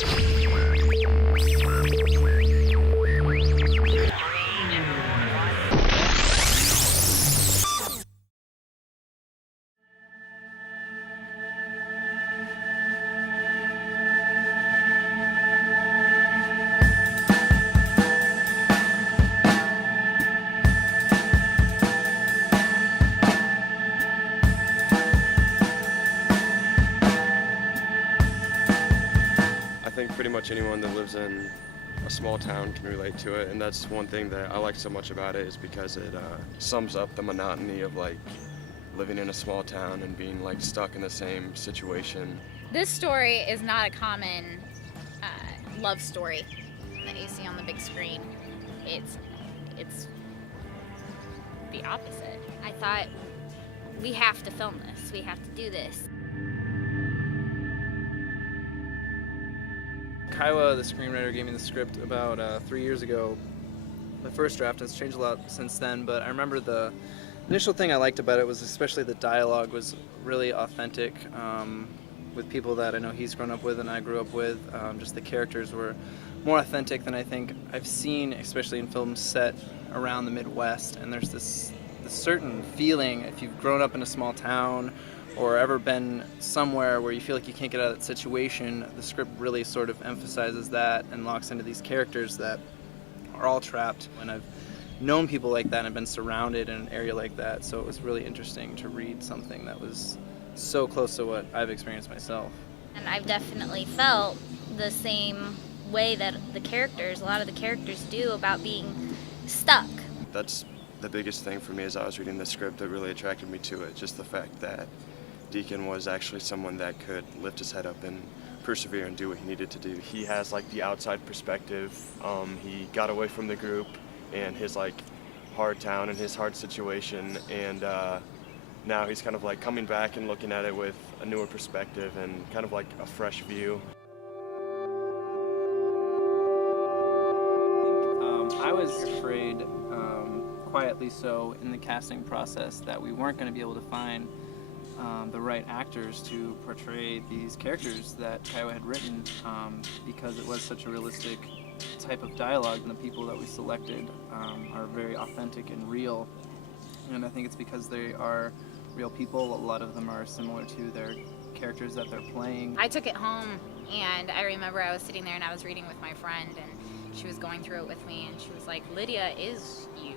I think pretty much anyone that lives in a small town can relate to it, and that's one thing that I like so much about it, is because it sums up the monotony of like living in a small town and being like stuck in the same situation. This story is not a common love story that you see on the big screen. It's the opposite. I thought, we have to film this, we have to do this. Kaiwa, the screenwriter, gave me the script about 3 years ago. The first draft has changed a lot since then, but I remember the initial thing I liked about it was especially the dialogue was really authentic, with people that I know he's grown up with and I grew up with. Just the characters were more authentic than I think I've seen, especially in films set around the Midwest. And there's this certain feeling, if you've grown up in a small town or ever been somewhere where you feel like you can't get out of that situation, the script really sort of emphasizes that and locks into these characters that are all trapped. And I've known people like that and I've been surrounded in an area like that, so it was really interesting to read something that was so close to what I've experienced myself. And I've definitely felt the same way that a lot of the characters do, about being stuck. That's the biggest thing for me as I was reading the script that really attracted me to it, just the fact that Deacon was actually someone that could lift his head up and persevere and do what he needed to do. He has like the outside perspective. He got away from the group and his like hard town and his hard situation, and now he's kind of like coming back and looking at it with a newer perspective and kind of like a fresh view. I was afraid, quietly so, in the casting process that we weren't going to be able to find the right actors to portray these characters that Kaiwa had written, because it was such a realistic type of dialogue, and the people that we selected are very authentic and real. And I think it's because they are real people. A lot of them are similar to their characters that they're playing. I took it home, and I remember I was sitting there and I was reading with my friend, and she was going through it with me, and she was like, "Lydia is you."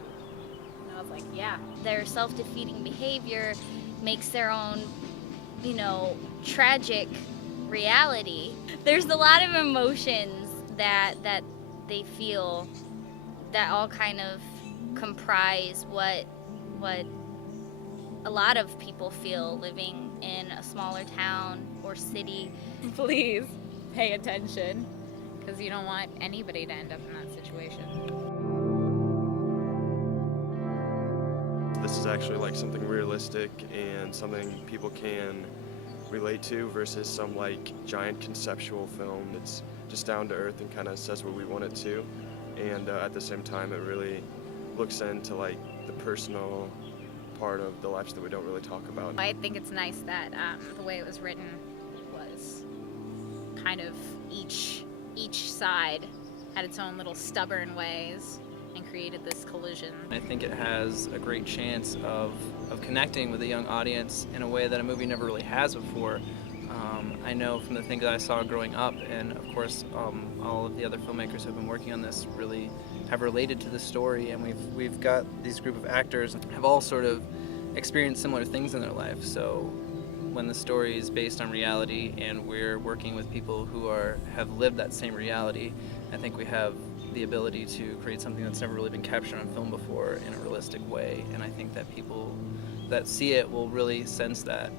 And I was like, yeah. Their self-defeating behavior makes their own, tragic reality. There's a lot of emotions that they feel that all kind of comprise what a lot of people feel living in a smaller town or city. Please pay attention, because you don't want anybody to end up in that situation. This is actually like something realistic and something people can relate to versus some like giant conceptual film that's just down to earth and kind of says what we want it to, and at the same time it really looks into like the personal part of the lives that we don't really talk about. I think it's nice that the way it was written was kind of each side had its own little stubborn ways and created this collision. I think it has a great chance of connecting with a young audience in a way that a movie never really has before. I know from the things that I saw growing up, and of course all of the other filmmakers who have been working on this really have related to the story, and we've got these group of actors have all sort of experienced similar things in their life. So when the story is based on reality and we're working with people who have lived that same reality, I think we have the ability to create something that's never really been captured on film before in a realistic way, and I think that people that see it will really sense that